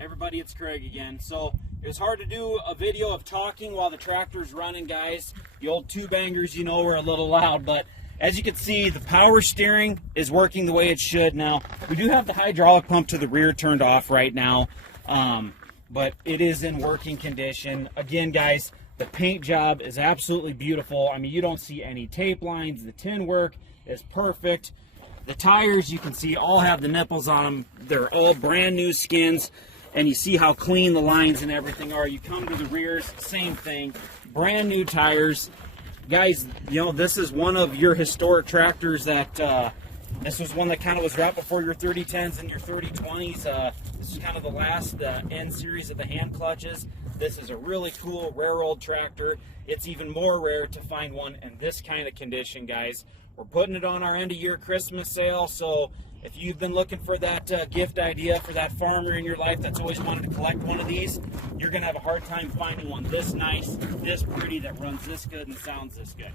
Everybody, it's Craig again. So it was hard to do a video of talking while the tractor's running, guys. The old two bangers, you know, were a little loud, but as you can see, the power steering is working the way it should. Now, we do have the hydraulic pump to the rear turned off right now, but it is in working condition. Again, guys, the paint job is absolutely beautiful. I mean, you don't see any tape lines. The tin work is perfect. The tires, you can see, all have the nipples on them. They're all brand new skins, and you see how clean the lines and everything are. You come to the rears, same thing, brand new tires. Guys, you know, this is one of your historic tractors that, this was one that kind of was right before your 3010s and your 3020s. This is kind of the last N series of the hand clutches. This is a really cool, rare old tractor. It's even more rare to find one in this kind of condition, guys. We're putting it on our end-of-year Christmas sale, so if you've been looking for that gift idea for that farmer in your life that's always wanted to collect one of these, you're going to have a hard time finding one this nice, this pretty, that runs this good and sounds this good.